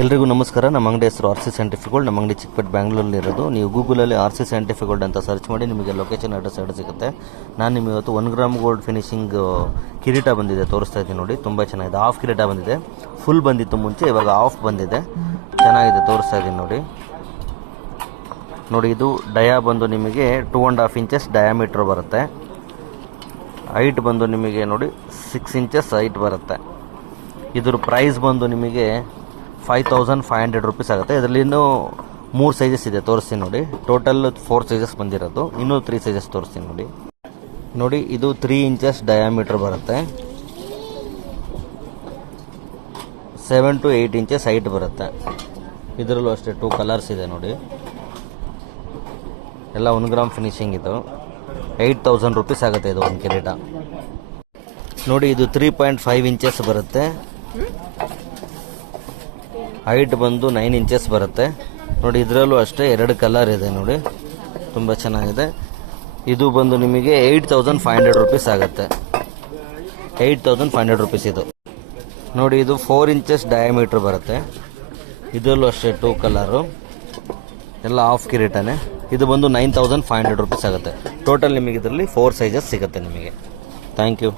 ಎಲ್ರಿಗೂ ನಮಸ್ಕಾರ. ನಮ್ಮ ಅಂಗಡಿ ಹೆಸರು ಆರ್ ಸಿ ಸೈಂಟಿಫಿಕ್ ಗೋಲ್ಡ್. ನಮ್ಮ ಅಂಗಡಿ ಚಿಕ್ಕಪೇಟೆ ಬ್ಯಾಂಗ್ಳೂರಲ್ಲಿ ಇರೋದು. ನೀವು ಗೂಗಲಲ್ಲಿ ಆರ್ ಸಿ ಸೈಂಟಿಫಿಕ್ ಗೋಲ್ಡ್ ಅಂತ ಸರ್ಚ್ ಮಾಡಿ ನಿಮಗೆ ಲೊಕೇಶನ್ ಅಡ್ರೆಸ್ ಸಿಗುತ್ತೆ. ನಾನು ನಿಮಗೆ ಇವತ್ತು 1 ಗ್ರಾಮ್ ಗೋಲ್ಡ್ ಫಿನಿಶಿಂಗ್ ಕಿರೀಟ ಬಂದಿದೆ, ತೋರಿಸ್ತಾ ಇದ್ದೀನಿ ನೋಡಿ. ತುಂಬ ಚೆನ್ನಾಗಿದೆ. ಹಾಫ್ ಕಿರೀಟ ಬಂದಿದೆ, ಫುಲ್ ಬಂದಿತ್ತು ಮುಂಚೆ, ಇವಾಗ ಹಾಫ್ ಬಂದಿದೆ. ಚೆನ್ನಾಗಿದೆ, ತೋರಿಸ್ತಾ ಇದ್ದೀನಿ ನೋಡಿ. ನೋಡಿ, ಇದು ಡಯಾ ಬಂದು ನಿಮಗೆ 2.5 ಇಂಚಸ್ ಡಯಾಮೀಟ್ರ್ ಬರುತ್ತೆ. ಹೈಟ್ ಬಂದು ನಿಮಗೆ ನೋಡಿ 6 ಇಂಚಸ್ ಹೈಟ್ ಬರುತ್ತೆ. ಇದ್ರ ಪ್ರೈಸ್ ಬಂದು ನಿಮಗೆ 5500 ರೂಪೀಸ್ ಆಗುತ್ತೆ. ಇದರಲ್ಲಿ ಇನ್ನೂ 3 ಸೈಜಸ್ ಇದೆ, ತೋರಿಸ್ತೀನಿ ನೋಡಿ. ಟೋಟಲ್ 4 ಸೈಜಸ್ ಬಂದಿರೋದು, ಇನ್ನೂ 3 ಸೈಜಸ್ ತೋರಿಸ್ತೀನಿ ನೋಡಿ. ನೋಡಿ, ಇದು 3 ಇಂಚಸ್ ಡಯಾಮೀಟ್ರ್ ಬರುತ್ತೆ, 7 to 8 ಇಂಚಸ್ ಹೈಟ್ ಬರುತ್ತೆ. ಇದರಲ್ಲೂ ಅಷ್ಟೇ 2 ಕಲರ್ಸ್ ಇದೆ ನೋಡಿ. ಎಲ್ಲ 1 ಗ್ರಾಮ್ ಫಿನಿಶಿಂಗ್. ಇದು 8000 ರೂಪೀಸ್ ಆಗುತ್ತೆ ಇದು ಒಂದು ಕಿರೀಟ. ನೋಡಿ, ಇದು 3.5 ಇಂಚಸ್ ಬರುತ್ತೆ, ಹೈಟ್ ಬಂದು 9 ಇಂಚಸ್ ಬರುತ್ತೆ ನೋಡಿ. ಇದರಲ್ಲೂ ಅಷ್ಟೇ 2 ಕಲರ್ ಇದೆ ನೋಡಿ, ತುಂಬ ಚೆನ್ನಾಗಿದೆ. ಇದು ಬಂದು ನಿಮಗೆ 8500 ರೂಪೀಸ್ ಆಗುತ್ತೆ. 8500 ರೂಪೀಸ್ ಇದು ನೋಡಿ. ಇದು 4 ಇಂಚಸ್ ಡಯಾಮೀಟ್ರ್ ಬರುತ್ತೆ. ಇದರಲ್ಲೂ ಅಷ್ಟೇ 2 ಕಲರು, ಎಲ್ಲ ಹಾಫ್ ಕಿರೀಟನೇ. ಇದು ಬಂದು 9500 ರೂಪೀಸ್ ಆಗುತ್ತೆ. ಟೋಟಲ್ ನಿಮಗೆ ಇದರಲ್ಲಿ 4 ಸೈಜಸ್ ಸಿಗುತ್ತೆ ನಿಮಗೆ. Thank you.